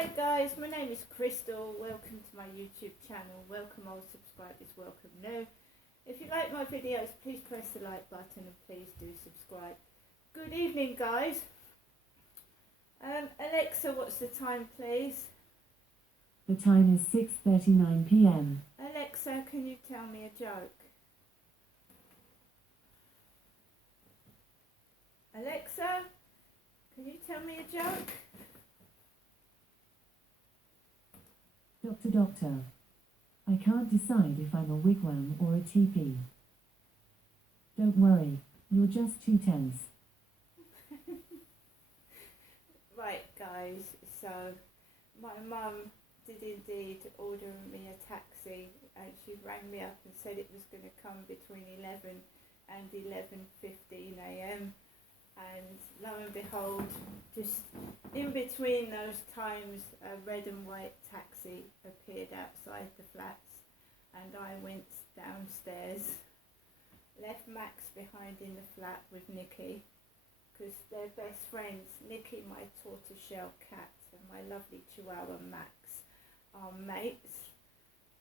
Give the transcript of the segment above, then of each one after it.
Hi guys, my name is Crystal. Welcome to my YouTube channel. Welcome old subscribers, welcome new. If you like my videos, please press the like button and please do subscribe. Good evening guys. Alexa, what's the time please? The time is 6:39 p.m. Alexa, can you tell me a joke? Alexa, can you tell me a joke? Doctor, I can't decide if I'm a wigwam or a teepee. Don't worry, you're just too tense. Right guys, so my mum did indeed order me a taxi and she rang me up and said it was going to come between 11 and 11:15 a.m. and lo and behold, just in between those times a red and white taxi appeared outside the flats and I went downstairs, left Max behind in the flat with Nikki because they're best friends. Nikki, my tortoiseshell cat, and my lovely chihuahua Max are mates,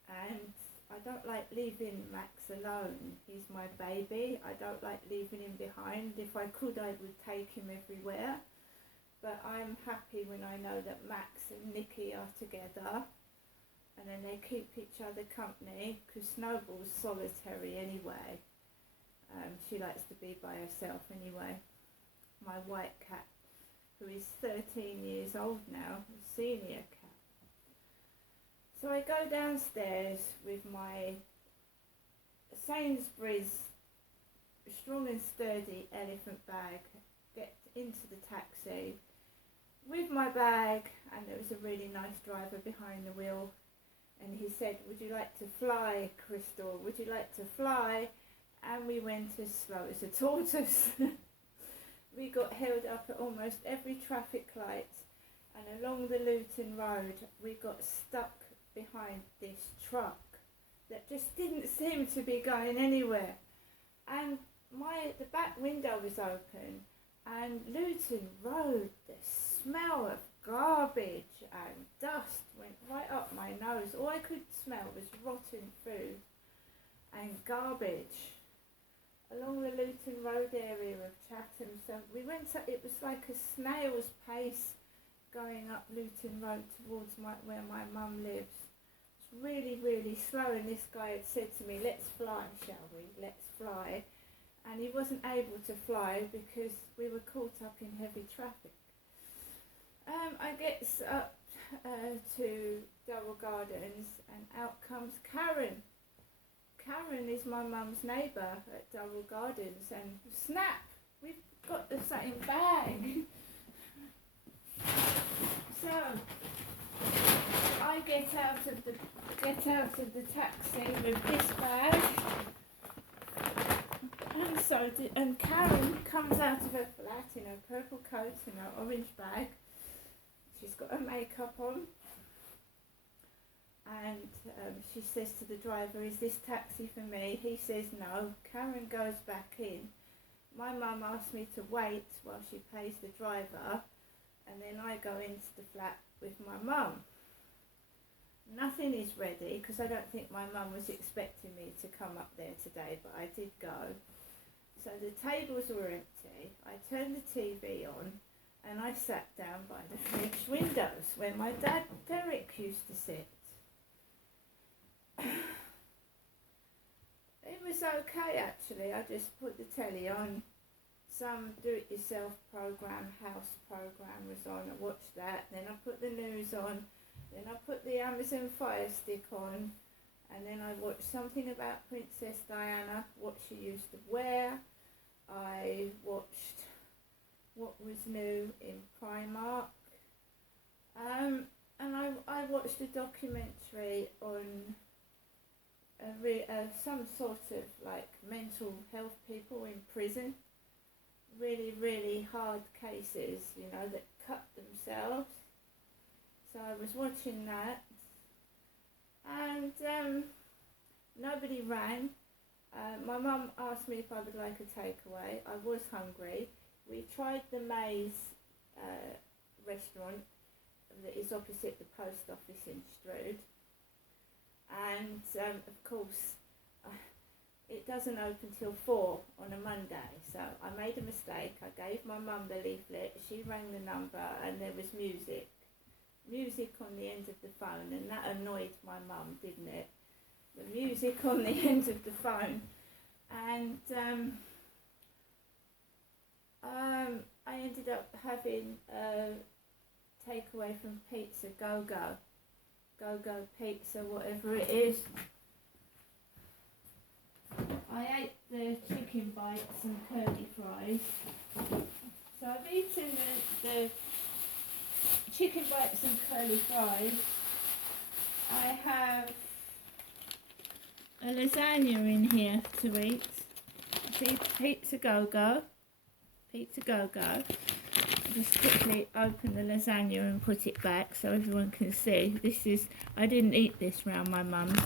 and I don't like leaving Max alone. He's my baby. I don't like leaving him behind. If I could, I would take him everywhere. But I'm happy when I know that Max and Nikki are together and then they keep each other company because Snowball's solitary anyway. She likes to be by herself anyway. My white cat, who is 13 years old now, a senior cat. So I go downstairs with my Sainsbury's strong and sturdy elephant bag, get into the taxi with my bag, and there was a really nice driver behind the wheel, and he said, "Would you like to fly, Crystal? Would you like to fly?" And we went as slow as a tortoise. We got held up at almost every traffic light, and along the Luton Road we got stuck behind this truck that just didn't seem to be going anywhere. And the back window was open, and Luton Road, the smell of garbage and dust went right up my nose. All I could smell was rotten food and garbage along the Luton Road area of Chatham. So we went up, it was like a snail's pace going up Luton Road towards where my mum lives. It's really, really slow, and this guy had said to me, "Let's fly, shall we? Let's fly." And he wasn't able to fly because we were caught up in heavy traffic. I get up to Durrell Gardens, and out comes Karen. Karen is my mum's neighbour at Durrell Gardens, and snap, we've got the same bag. So I get out of the taxi with this bag, and Karen comes out of her flat in her purple coat and her orange bag. She's got her makeup on, and she says to the driver, "Is this taxi for me?" He says no. Karen goes back in. My mum asks me to wait while she pays the driver, and then I go into the flat with my mum. Nothing is ready because I don't think my mum was expecting me to come up there today, but I did go. So the tables were empty. I turned the TV on and I sat down by the French windows where my dad Derek used to sit. It was okay actually. I just put the telly on. Some do-it-yourself program, house program was on. I watched that. Then I put the news on. Then I put the Amazon Fire Stick on. And then I watched something about Princess Diana, what she used to wear. I watched what was new in Primark. And I watched a documentary on some sort of like mental health people in prison. Really, really hard cases, you know, that cut themselves. So I was watching that, and nobody rang. My mum asked me if I would like a takeaway. I was hungry. We tried the Maze restaurant that is opposite the post office in Strood. And of course, it doesn't open till 4 on a Monday. So I made a mistake. I gave my mum the leaflet. She rang the number and there was music on the end of the phone, and that annoyed my mum, didn't it? The music on the end of the phone. And I ended up having a takeaway from Pizza Go-Go Pizza, whatever it is. I ate the chicken bites and curly fries. So I've eaten the chicken bites and curly fries. I have a lasagna in here to eat. Pizza Go-Go. Just quickly open the lasagna and put it back so everyone can see. This is, I didn't eat this round my mum's.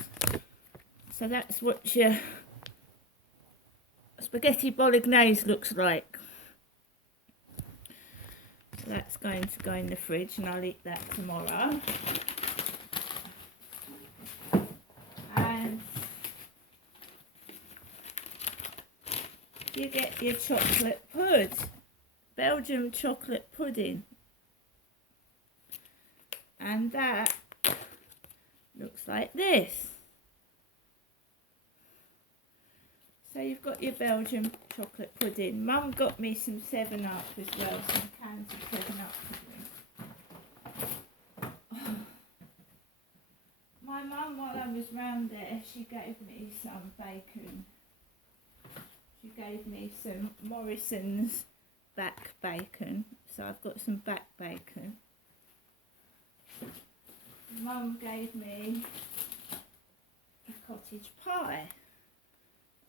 So that's what your spaghetti bolognese looks like. So that's going to go in the fridge and I'll eat that tomorrow. And you get your chocolate pud. Belgium chocolate pudding, and that looks like this. So you've got your Belgium chocolate pudding. Mum got me some 7-Up as well, some cans of 7-Up to drink. My mum, while I was round there, she gave me some bacon. She gave me some Morrison's back bacon, so I've got some back bacon. Mum gave me a cottage pie,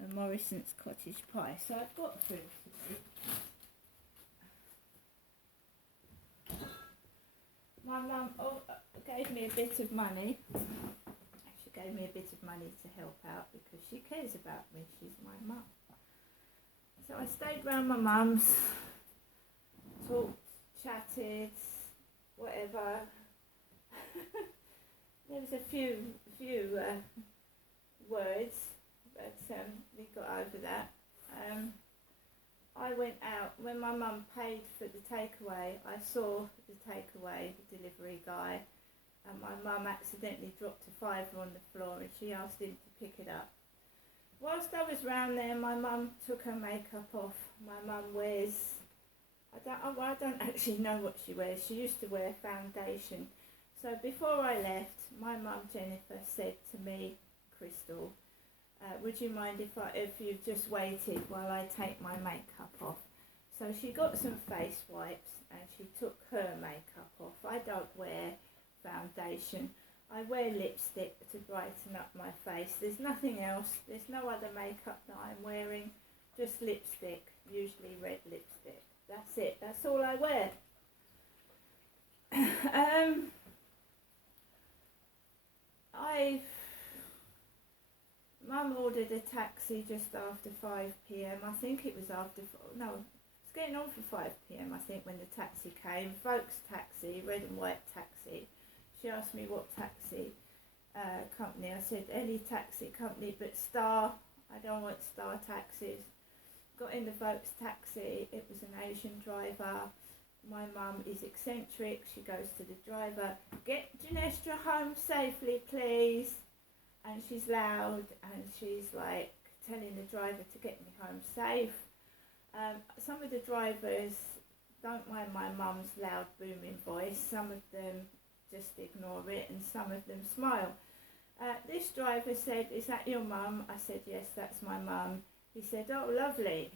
a Morrison's cottage pie, so I've got food to eat. My mum gave me a bit of money. She gave me a bit of money to help out because she cares about me. She's my mum. So I stayed round my mum's, talked, chatted, whatever. There was a few words, but we got over that. I went out, when my mum paid for the takeaway, I saw the takeaway, the delivery guy, and my mum accidentally dropped a $5 on the floor and she asked him to pick it up. Whilst I was round there, my mum took her makeup off. My mum wears, I don't actually know what she wears. She used to wear foundation. So before I left, my mum Jennifer said to me, Crystal, would you mind if you just waited while I take my makeup off? So she got some face wipes and she took her makeup off. I don't wear foundation. I wear lipstick to brighten up my face. There's nothing else. There's no other makeup that I'm wearing. Just lipstick, usually red lipstick. That's it. That's all I wear. Mum ordered a taxi just after 5 p.m. I think it was it's getting on for 5 p.m. I think when the taxi came. Volks taxi, red and white taxi. She asked me what taxi company. I said any taxi company but Star. I don't want Star taxis. Got in the Volks taxi. It was an Asian driver. My mum is eccentric. She goes to the driver, get Ginestra home safely, please. And she's loud and she's like telling the driver to get me home safe. Some of the drivers don't mind my mum's loud booming voice. Some of them just ignore it and some of them smile. This driver said, is that your mum? I said, yes, that's my mum. He said, oh, lovely.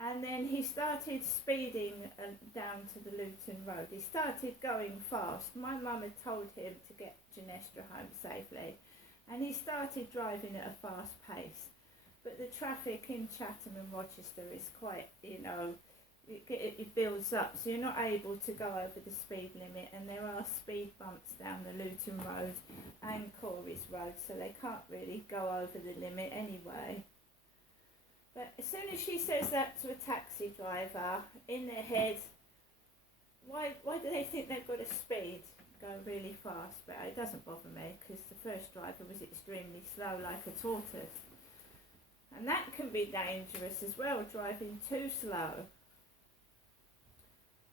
And then he started speeding down to the Luton Road. He started going fast. My mum had told him to get Ginestra home safely. And he started driving at a fast pace. But the traffic in Chatham and Rochester is quite, it builds up. So you're not able to go over the speed limit. And there are speed bumps down the Luton Road and Corey's Road. So they can't really go over the limit anyway. But as soon as she says that to a taxi driver, in their head, why do they think they've got to speed? go really fast, but it doesn't bother me because the first driver was extremely slow, like a tortoise. And that can be dangerous as well, driving too slow.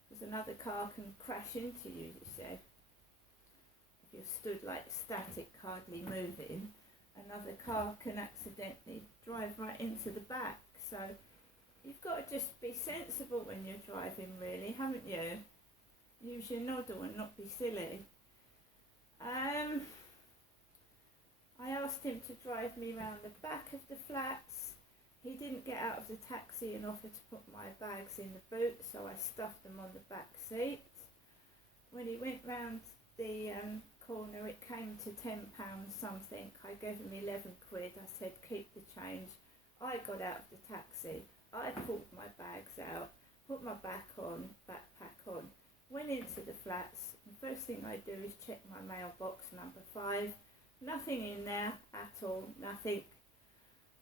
Because another car can crash into you, you see. If you're stood like static, hardly moving, another car can accidentally drive right into the back. So you've got to just be sensible when you're driving, really, haven't you? Use your noddle and not be silly. I asked him to drive me round the back of the flats. He didn't get out of the taxi and offer to put my bags in the boot, so I stuffed them on the back seat. When he went round the corner, it came to £10 something. I gave him 11 quid. I said, keep the change. I got out of the taxi. I pulled my bags out, put my backpack on, went into the flats. The first thing I do is check my mailbox, number 5. Nothing in there at all, nothing.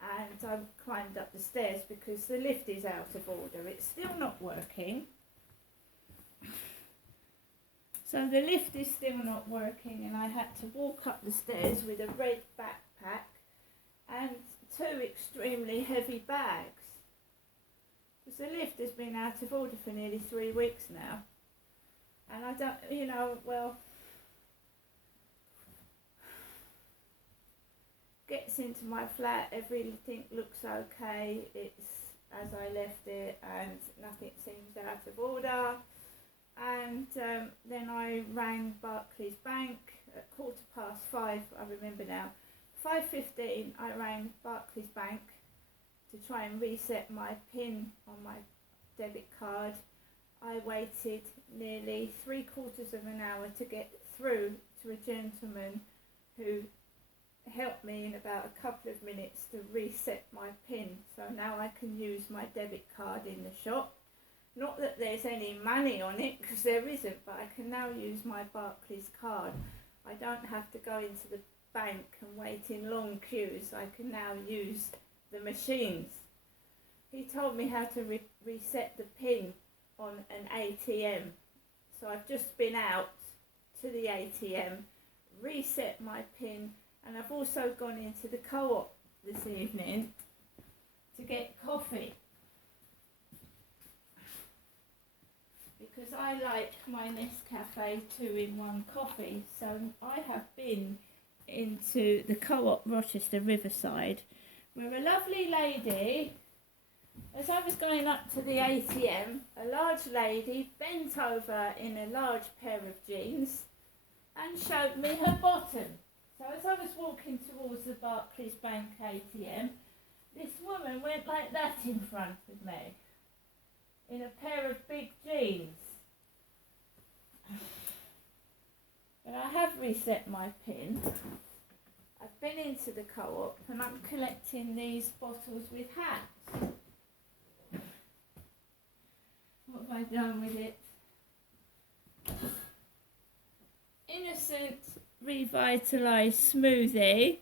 And I climbed up the stairs because the lift is out of order. It's still not working. So the lift is still not working, and I had to walk up the stairs with a red backpack and 2 extremely heavy bags. Because the lift has been out of order for nearly 3 weeks now. And I don't, gets into my flat, everything looks okay, it's as I left it, and nothing seems out of order. And then I rang Barclays Bank at 5:15, I remember now. 5:15 I rang Barclays Bank to try and reset my PIN on my debit card. I waited nearly 3/4 of an hour to get through to a gentleman who helped me in about a couple of minutes to reset my PIN. So now I can use my debit card in the shop. Not that there's any money on it, because there isn't, but I can now use my Barclays card. I don't have to go into the bank and wait in long queues. I can now use the machines. He told me how to reset the PIN on an ATM. So I've just been out to the ATM, reset my PIN, and I've also gone into the Co-op this evening to get coffee. Because I like my Nescafe 2-in-1 coffee. So I have been into the Co-op Rochester Riverside, where a lovely lady, as I was going up to the ATM, a large lady bent over in a large pair of jeans and showed me her bottom. So as I was walking towards the Barclays Bank ATM, this woman went like that in front of me, in a pair of big jeans. But I have reset my PIN. I've been into the Co-op and I'm collecting these bottles with hats. What have I done with it? Innocent Revitalised smoothie.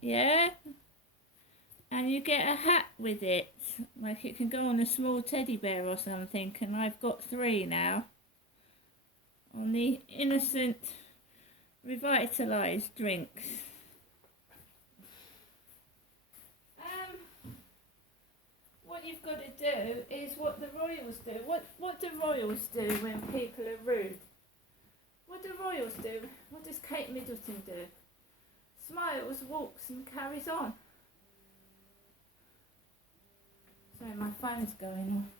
Yeah? And you get a hat with it. Like it can go on a small teddy bear or something, and I've got 3 now. On the Innocent Revitalised drinks. What you've got to do is what the royals do. What do royals do when people are rude? What do royals do? What does Kate Middleton do? Smiles, walks and carries on. Sorry, my phone's going off.